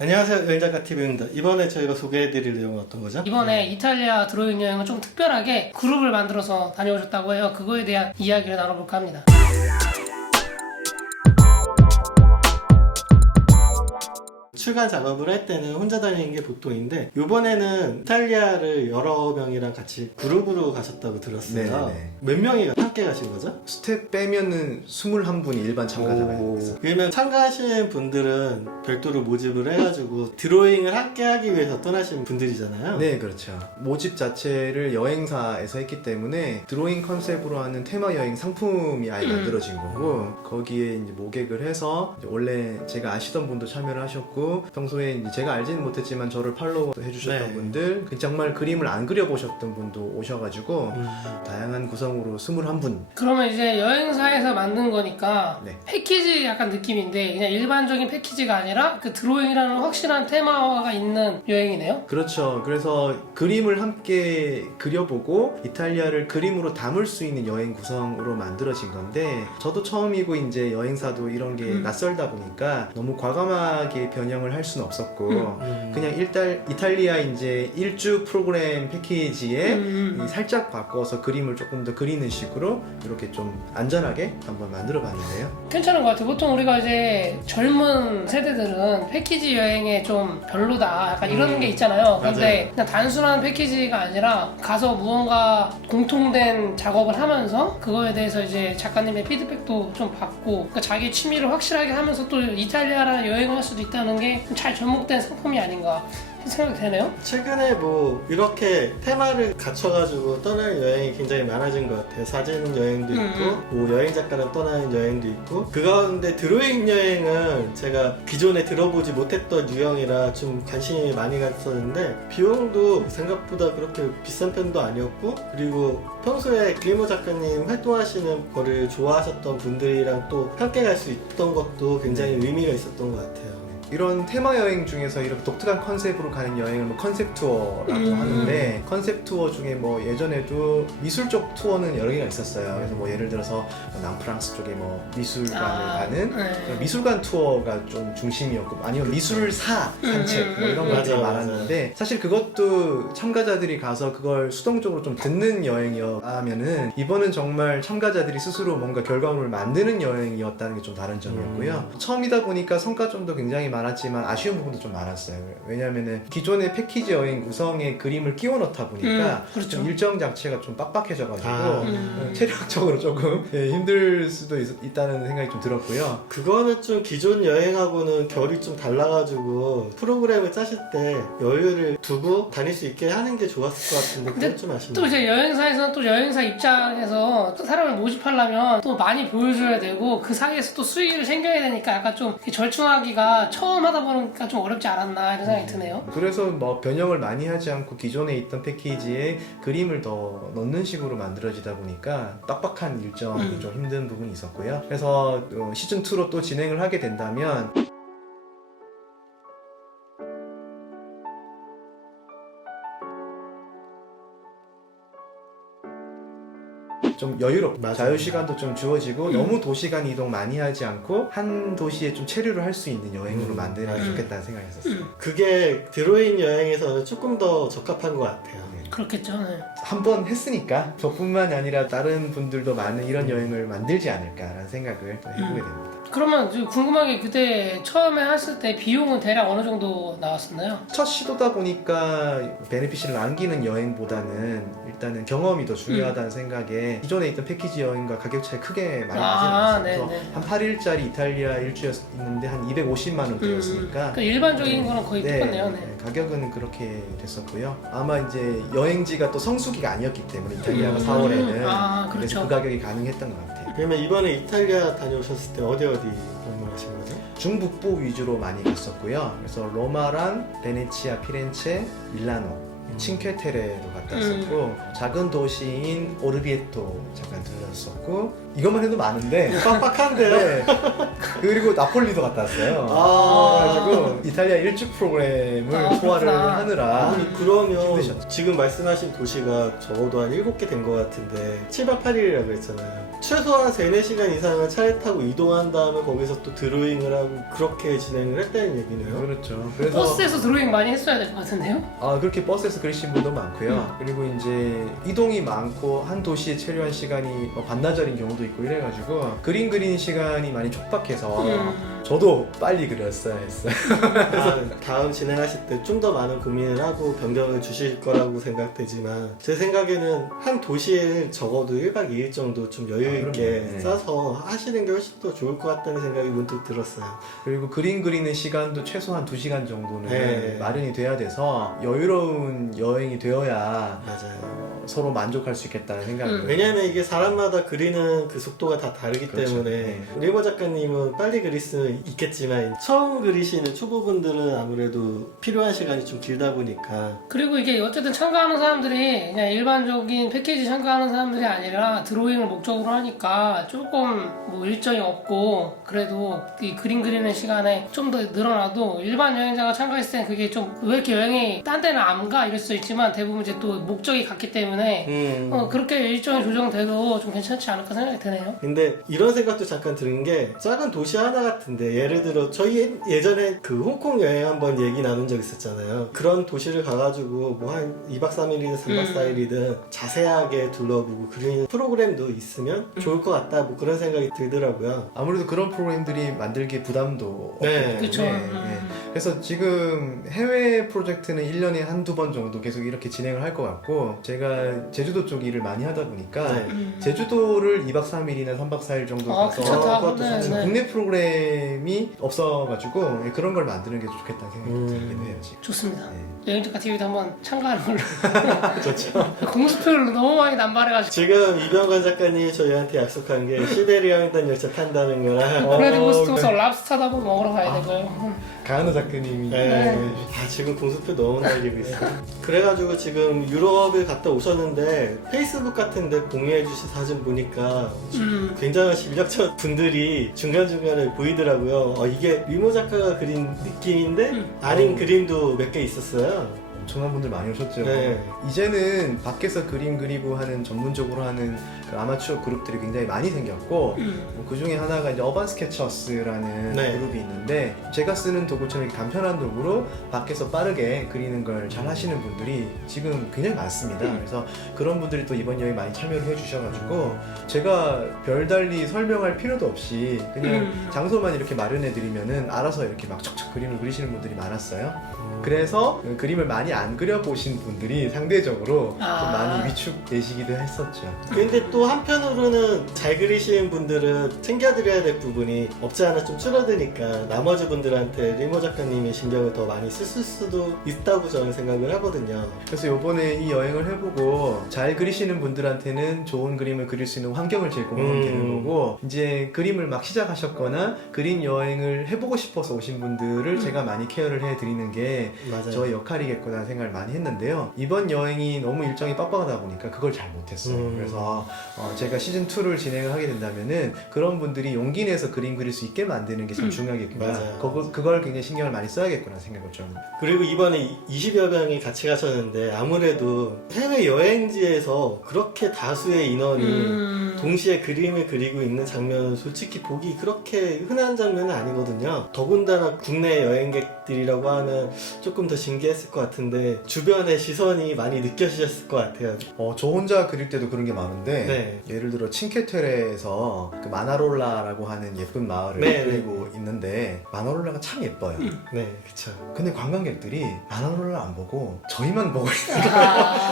안녕하세요, 여행작가TV입니다. 이번에 저희가 소개해드릴 내용은 어떤 거죠? 이번에 이탈리아 드로잉 여행을 좀 특별하게 그룹을 만들어서 다녀오셨다고 해요. 그거에 대한 이야기를 나눠볼까 합니다. 출간 작업을 할 때는 혼자 다니는 게 보통인데 이번에는 이탈리아를 여러 명이랑 같이 그룹으로 가셨다고 들었어요. 네네. 몇 명이 함께 가신 거죠? 스텝 빼면은 21분이 일반 참가자가 있어요. 그러면 참가하신 분들은 별도로 모집을 해가지고 드로잉을 함께 하기 위해서 떠나신 분들이잖아요. 네, 그렇죠. 모집 자체를 여행사에서 했기 때문에 드로잉 컨셉으로 하는 테마 여행 상품이 아예 만들어진 거고, 거기에 이제 모객을 해서 이제 원래 제가 아시던 분도 참여를 하셨고, 평소에 이제 제가 알지는 못했지만 저를 팔로우 해주셨던 네. 분들, 정말 그림을 안 그려보셨던 분도 오셔가지고 다양한 구성으로 21분. 그러면 이제 여행사에서 만든 거니까 네. 패키지 약간 느낌인데 그냥 일반적인 패키지가 아니라 그 드로잉이라는 확실한 테마가 있는 여행이네요? 그렇죠. 그래서 그림을 함께 그려보고 이탈리아를 그림으로 담을 수 있는 여행 구성으로 만들어진 건데, 저도 처음이고 이제 여행사도 이런 게 낯설다 보니까 너무 과감하게 변형을 할 수는 없었고 그냥 이탈리아 이제 일주 프로그램 패키지에 이 살짝 바꿔서 그림을 조금 더 그리는 식으로 이렇게 좀 안전하게 한번 만들어 봤는데요. 괜찮은 것 같아요. 보통 우리가 이제 젊은 세대들은 패키지 여행에 좀 별로다 약간 이런 게 있잖아요. 근데 그냥 단순한 패키지가 아니라 가서 무언가 공통된 작업을 하면서 그거에 대해서 이제 작가님의 피드백도 좀 받고, 그러니까 자기 취미를 확실하게 하면서 또 이탈리아라는 여행을 할 수도 있다는 게 잘 접목된 상품이 아닌가 생각이 되네요. 최근에 뭐 이렇게 테마를 갖춰가지고 떠나는 여행이 굉장히 많아진 것 같아요. 사진 여행도 있고 뭐 여행 작가랑 떠나는 여행도 있고, 그 가운데 드로잉 여행은 제가 기존에 들어보지 못했던 유형이라 좀 관심이 많이 갔었는데 비용도 생각보다 그렇게 비싼 편도 아니었고, 그리고 평소에 김모 작가님 활동하시는 거를 좋아하셨던 분들이랑 또 함께 갈 수 있던 것도 굉장히 의미가 있었던 것 같아요. 이런 테마 여행 중에서 이렇게 독특한 컨셉으로 가는 여행을 뭐 컨셉 투어라고 하는데, 컨셉 투어 중에 뭐 예전에도 미술 쪽 투어는 여러 개가 있었어요. 그래서 뭐 예를 들어서 남프랑스 쪽에 뭐 미술관을 가는 그런 미술관 투어가 좀 중심이었고, 아니면 미술사 산책 뭐 이런 것들이 많았는데, 사실 그것도 참가자들이 가서 그걸 수동적으로 좀 듣는 여행이었다면은 이번은 정말 참가자들이 스스로 뭔가 결과물을 만드는 여행이었다는 게 좀 다른 점이었고요. 처음이다 보니까 성과점도 굉장히 많았지만 아쉬운 부분도 좀 많았어요. 왜냐하면은 기존의 패키지 여행 구성에 그림을 끼워 넣다 보니까 그렇죠. 좀 일정 자체가 좀 빡빡해져가지고 체력적으로 조금 힘들 수도 있다는 생각이 좀 들었고요. 그거는 좀 기존 여행하고는 결이 좀 달라가지고 프로그램을 짜실 때 여유를 두고 다닐 수 있게 하는 게 좋았을 것 같은데 그건 좀 아쉽네요. 또 이제 여행사에서는 또 여행사 입장에서 또 사람을 모집하려면 또 많이 보여줘야 되고 그 사이에서 또 수익을 챙겨야 되니까 약간 좀 절충하기가 처음 하다 보니까 좀 어렵지 않았나 이런 생각이 드네요. 그래서 뭐 변형을 많이 하지 않고 기존에 있던 패키지에 그림을 더 넣는 식으로 만들어지다 보니까 빡빡한 일정이 좀 힘든 부분이 있었고요. 그래서 시즌2로 또 진행을 하게 된다면 좀 여유롭고 자유시간도 좀 주어지고 너무 도시간 이동 많이 하지 않고 한 도시에 좀 체류를 할 수 있는 여행으로 만들면 좋겠다는 생각이 있었어요. 그게 드로잉 여행에서는 조금 더 적합한 것 같아요. 그렇겠죠. 네. 한 번 했으니까 저뿐만 아니라 다른 분들도 많은 이런 여행을 만들지 않을까라는 생각을 또 해보게 됩니다. 그러면 궁금한 게 그때 처음에 했을 때 비용은 대략 어느 정도 나왔었나요? 첫 시도다 보니까 베네핏을 남기는 여행보다는 일단은 경험이 더 중요하다는 생각에 기존에 있던 패키지 여행과 가격 차이 크게 많이 나지 않았어요. 그래서 한 8일짜리 이탈리아 일주였는데 한 250만 원 들었으니까 그러니까 일반적인 거랑 거의 똑같네요. 네. 가격은 그렇게 됐었고요. 아마 이제 여행지가 또 성수기가 아니었기 때문에 이탈리아가 4월에는 그래서 그렇죠. 그 가격이 가능했던 것 같아요. 그러면 이번에 이탈리아 다녀오셨을 때 어디 방문하신 거죠? 중북부 위주로 많이 갔었고요. 그래서 로마랑 베네치아, 피렌체, 밀라노, 칭퀘테레도 갔다 왔었고 작은 도시인 오르비에토 잠깐 들렸었고 이것만 해도 많은데 빡빡한데요? 네. 그리고 나폴리도 갔다 왔어요. 그래가지고 이탈리아 일주 프로그램을 소화를 그렇구나. 하느라 아니 그러면 힘드셨죠. 지금 말씀하신 도시가 적어도 한 7개 된 것 같은데 7박 8일이라고 그랬잖아요. 최소한 3-4시간 이상을 차에 타고 이동한 다음에 거기서 또 드로잉을 하고 그렇게 진행을 했다는 얘기네요. 그렇죠. 그래서 버스에서 드로잉 많이 했어야 될 것 같은데요? 그렇게 버스에서 그리신 분도 많고요. 그리고 이제 이동이 많고 한 도시에 체류한 시간이 뭐 반나절인 경우도 있고 이래가지고 그림 그리는 시간이 많이 촉박해서 저도 빨리 그렸어야 했어요. 다음 진행하실 때 좀 더 많은 고민을 하고 변경을 주실 거라고 생각되지만 제 생각에는 한 도시에 적어도 1박 2일 정도 좀 여유 있게 그럼요. 네. 싸서 하시는 게 훨씬 더 좋을 것 같다는 생각이 문득 들었어요. 그리고 그림 그리는 시간도 최소한 2시간 정도는 네. 마련이 돼야 돼서 여유로운 여행이 되어야 맞아요. 서로 만족할 수 있겠다는 생각이 왜냐면 이게 사람마다 그리는 그 속도가 다 다르기 그렇죠. 때문에 네. 리버 작가님은 빨리 그릴 수는 있겠지만 처음 그리시는 초보분들은 아무래도 필요한 시간이 좀 길다 보니까 그리고 이게 어쨌든 참가하는 사람들이 그냥 일반적인 패키지 참가하는 사람들이 아니라 드로잉을 목적으로 하니까 조금 뭐 일정이 없고 그래도 이 그림 그리는 시간에 좀 더 늘어나도 일반 여행자가 참가했을 땐 그게 좀 왜 이렇게 여행이 딴 데는 안 가 이럴 수 있지만 대부분 이제 또 목적이 같기 때문에 그렇게 일정이 조정돼도 좀 괜찮지 않을까 생각이 드네요. 근데 이런 생각도 잠깐 드는 게 작은 도시 하나 같은데 예를 들어 저희 예전에 그 홍콩 여행 한번 얘기 나눈 적 있었잖아요. 그런 도시를 가가지고 뭐 한 2박 3일이든 3박 4일이든 자세하게 둘러보고 그리는 프로그램도 있으면 좋을 것 같다 뭐 그런 생각이 들더라고요. 아무래도 그런 프로그램들이 만들기에 부담도 네. 없기 그쵸. 때문에 그래서 지금 해외 프로젝트는 1년에 한두 번 정도 계속 이렇게 진행을 할 것 같고 제가 제주도 쪽 일을 많이 하다 보니까 네. 제주도를 2박 3일이나 3박 4일 정도 가서 괜찮다. 그것도 네, 지금 네. 국내 프로그램이 없어가지고 그런 걸 만드는 게 좋겠다는 생각이 들긴 해요 지금. 좋습니다. 네. 여행작가 TV도 한번 참가하는 걸로. 좋죠. 공수표를 너무 많이 남발해가지고. 지금 이병관 작가님이 저희한테 약속한 게 시베리아 횡단 열차 탄다는 거랑 브래드고스트에서 랍스타도 한번 먹으러 가야 되고요. 강한호 작가님이 네. 지금 공수표 너무 날리고 있어요. 그래가지고 지금 유럽을 갔다 오셨는데 페이스북 같은데 공유해주신 사진 보니까 굉장한 실력자 분들이 중간중간에 보이더라고요. 이게 리모 작가가 그린 느낌인데 아닌 그림도 몇 개 있었어요. 엄청난 분들 많이 오셨죠. 네. 이제는 밖에서 그림 그리고 하는 전문적으로 하는 그 아마추어 그룹들이 굉장히 많이 생겼고 그 중에 하나가 이제 어반 스케쳐스라는 네. 그룹이 있는데 제가 쓰는 도구처럼 이렇게 간편한 도구로 밖에서 빠르게 그리는 걸 잘 하시는 분들이 지금 굉장히 많습니다. 그래서 그런 분들이 또 이번 여행 많이 참여를 해주셔가지고 제가 별달리 설명할 필요도 없이 그냥 장소만 이렇게 마련해 드리면은 알아서 이렇게 막 척척 그림을 그리시는 분들이 많았어요. 그래서 그림을 많이 안 그려보신 분들이 상대적으로 좀 많이 위축되시기도 했었죠. 근데 또 한편으로는 잘 그리시는 분들은 챙겨드려야 될 부분이 없지 않아 좀 줄어드니까 나머지 분들한테 리모 작가님이 신경을 더 많이 쓸 수도 있다고 저는 생각을 하거든요. 그래서 요번에 이 여행을 해보고 잘 그리시는 분들한테는 좋은 그림을 그릴 수 있는 환경을 제공하면 되는 거고 이제 그림을 막 시작하셨거나 그림 여행을 해보고 싶어서 오신 분들을 제가 많이 케어를 해드리는 게 맞아요. 저의 역할이겠구나 생각을 많이 했는데요. 이번 여행이 너무 일정이 빡빡하다 보니까 그걸 잘 못했어요. 그래서 제가 시즌2를 진행을 하게 된다면은 그런 분들이 용기 내서 그림 그릴 수 있게 만드는 게 참 중요하겠구나. 맞아요. 그걸 굉장히 신경을 많이 써야겠구나 생각을 좀. 그리고 이번에 20여 명이 같이 가셨는데 아무래도 해외 여행지에서 그렇게 다수의 인원이 동시에 그림을 그리고 있는 장면은 솔직히 보기 그렇게 흔한 장면은 아니거든요. 더군다나 국내 여행객들이라고 하면 조금 더 신기했을 것 같은데 주변의 시선이 많이 느껴지셨을 것 같아요. 저 혼자 그릴 때도 그런 게 많은데 네. 예를 들어 칭케테레에서 그 마나롤라라고 하는 예쁜 마을을 네, 그리고 있는데 마나롤라가 참 예뻐요. 네, 그쵸. 근데 관광객들이 마나롤라 안 보고 저희만 보고 있는 거예요.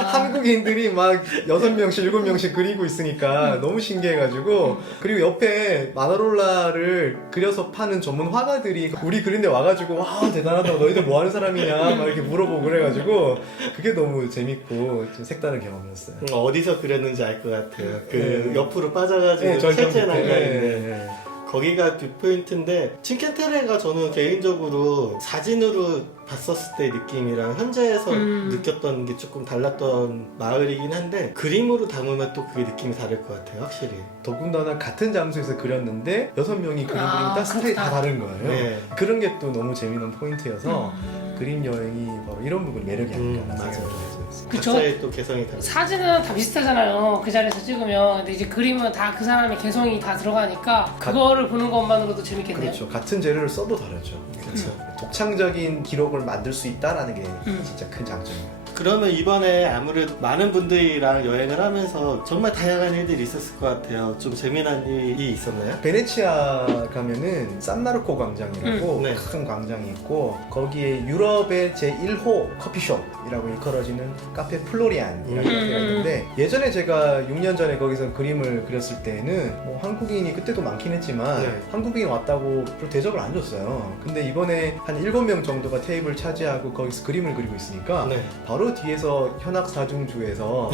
한국인들이 막 6명씩 7명씩 그리고 있으니까 너무 신기해가지고 그리고 옆에 마나롤라를 그려서 파는 전문 화가들이 우리 그린데 와가지고 와 대단하다 너희들 뭐 하는 사람이냐 막 이렇게 물어보고 그래가지고 그게 너무 재밌고 좀 색다른 경험이었어요. 어디서 그렸는지 알 것 같아요. 그 네. 옆으로 빠져가지고 절벽 철제 밑에. 난간인데 네. 거기가 뷰포인트인데 칭켄테레가 저는 개인적으로 사진으로 봤었을 때 느낌이랑 현재에서 느꼈던 게 조금 달랐던 마을이긴 한데 그림으로 담으면 또 그게 느낌이 다를 것 같아요, 확실히. 더군다나 같은 장소에서 그렸는데 6명이 그림 그리고 다 스타일이 다 다른 거예요. 네. 그런 게 또 너무 재미있는 포인트여서 그림 여행이 바로 이런 부분이 매력이 아닐까 맞아요. 생각을 좀 했어요. 그쵸? 각자의 또 개성이 다르죠. 사진은 다 비슷하잖아요. 그 자리에서 찍으면. 근데 이제 그림은 다 그 사람의 개성이 다 들어가니까 그거를 보는 것만으로도 재밌겠네요. 그렇죠. 같은 재료를 써도 다르죠. 그렇죠. 독창적인 기록을 만들 수 있다라는 게 진짜 큰 장점이에요. 그러면 이번에 아무래도 많은 분들이랑 여행을 하면서 정말 다양한 일들이 있었을 것 같아요. 좀 재미난 일이 있었나요? 베네치아 가면은 산마르코 광장이라고 네. 큰 광장이 있고 거기에 유럽의 제1호 커피숍이라고 일컬어지는 카페 플로리안이라는 카페가 있는데 예전에 제가 6년 전에 거기서 그림을 그렸을 때는 뭐 한국인이 그때도 많긴 했지만 네. 한국인 왔다고 별로 대접을 안 줬어요. 근데 이번에 한 7명 정도가 테이블 차지하고 거기서 그림을 그리고 있으니까 네. 바로 뒤에서 현악 사중주에서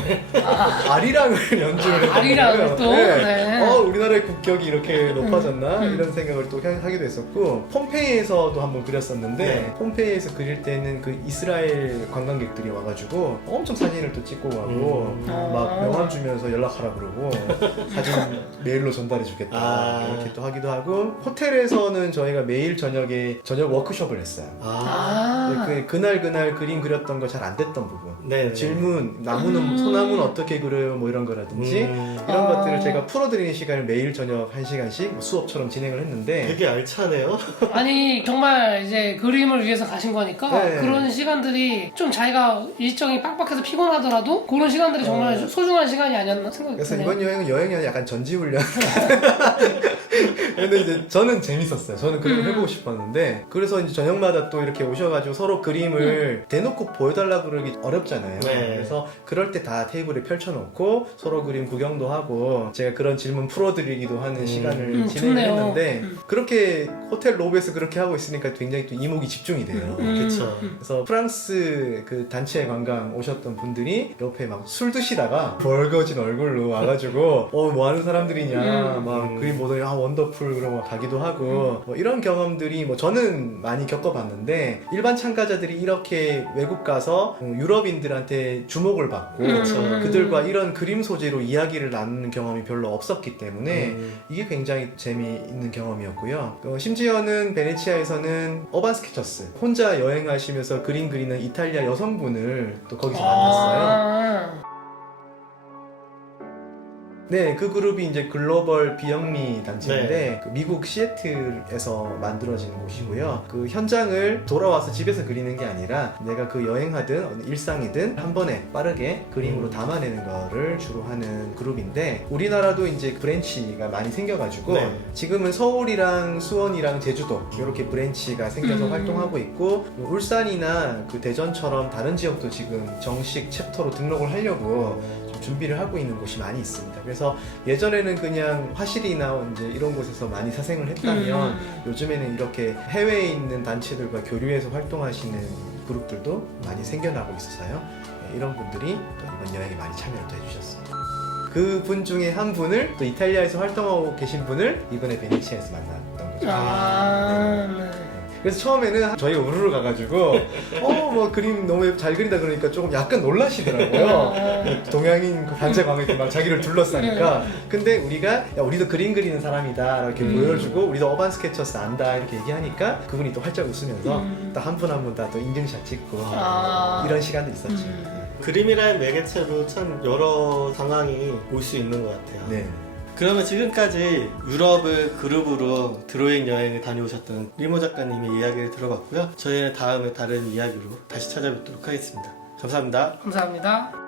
아리랑을 연주를 했던 아리랑을 거예요. 또? 네. 우리나라의 국격이 이렇게 높아졌나? 이런 생각을 또 하기도 했었고 폼페이에서도 한번 그렸었는데 네. 폼페이에서 그릴 때는 그 이스라엘 관광객들이 와가지고 엄청 사진을 또 찍고 가고 막 명함 주면서 연락하라 그러고 사진 메일로 전달해 주겠다 이렇게 또 하기도 하고 호텔에서는 저희가 매일 저녁에 저녁 워크숍을 했어요. 네, 그날 그림 그렸던 거 잘 안 됐던 부분 네. 질문 나무는 소나무는 어떻게 그려요 뭐 이런 거라든지 이런 것들을 제가 풀어드리는 시간을 매일 저녁 1시간씩 수업처럼 진행을 했는데 되게 알차네요. 아니 정말 이제 그림을 위해서 가신 거니까 네. 그런 시간들이 좀 자기가 일정이 빡빡해서 피곤하더라도 그런 시간들이 정말 소중한 시간이 아니었나 생각이 그래서 드네요. 이번 여행이 아니라 약간 전지훈련 근데 이제 저는 재밌었어요. 저는 그림을 해보고 싶었는데 그래서 이제 저녁마다 또 이렇게 오셔가지고 서로 그림을 대놓고 보여달라 그러기 어렵잖아요. 네. 그래서 그럴 때 다 테이블에 펼쳐놓고 서로 그림 구경도 하고 제가 그런 질문 풀어드리기도 하는 시간을 진행을 좋네요. 했는데 그렇게 호텔 로비에서 그렇게 하고 있으니까 굉장히 또 이목이 집중이 돼요. 그렇죠. 그래서 프랑스 그 단체 관광 오셨던 분들이 옆에 막 술 드시다가 벌거진 얼굴로 와가지고 뭐 하는 사람들이냐 막 그림 보더니 원더풀 그러고 막 가기도 하고 뭐 이런 경험들이 뭐 저는 많이 겪어봤는데 일반 참가자들이 이렇게 외국 가서 유럽인들한테 주목을 받고 그들과 이런 그림 소재로 이야기를 나누는 경험이 별로 없었기 때문에 이게 굉장히 재미있는 경험이었고요. 심지어는 베네치아에서는 어반 스케쳐스 혼자 여행하시면서 그림 그리는 이탈리아 여성분을 또 거기서 만났어요. 네, 그 그룹이 이제 글로벌 비영리 단체인데 그 미국 시애틀에서 만들어진 곳이고요. 그 현장을 돌아와서 집에서 그리는 게 아니라 내가 그 여행하든 어느 일상이든 한 번에 빠르게 그림으로 담아내는 거를 주로 하는 그룹인데 우리나라도 이제 브랜치가 많이 생겨가지고 지금은 서울이랑 수원이랑 제주도 이렇게 브랜치가 생겨서 활동하고 있고 울산이나 그 대전처럼 다른 지역도 지금 정식 챕터로 등록을 하려고 준비를 하고 있는 곳이 많이 있습니다. 그래서 예전에는 그냥 화실이나 이제 이런 곳에서 많이 사생을 했다면 요즘에는 이렇게 해외에 있는 단체들과 교류해서 활동하시는 그룹들도 많이 생겨나고 있어서요. 이런 분들이 또 이번 여행에 많이 참여를 또 해주셨습니다. 그 분 중에 한 분을 또 이탈리아에서 활동하고 계신 분을 이번에 베네치아에서 만났던 거죠. 그래서 처음에는 저희가 우르르 가가지고 뭐 그림 너무 잘 그린다 그러니까 조금 약간 놀라시더라고요. 동양인 그 단체 관객들 막 자기를 둘러싸니까 근데 우리가 야 우리도 그림 그리는 사람이다 이렇게 보여주고 우리도 어반 스케쳐스 안다 이렇게 얘기하니까 그분이 또 활짝 웃으면서 딱 한 분 한 분 다 또 인증샷 찍고 이런 시간도 있었죠. 그림이라는 매개체로 참 여러 상황이 올 수 있는 것 같아요. 네. 그러면 지금까지 유럽을 그룹으로 드로잉 여행을 다녀오셨던 리모 작가님의 이야기를 들어봤고요. 저희는 다음에 다른 이야기로 다시 찾아뵙도록 하겠습니다. 감사합니다. 감사합니다.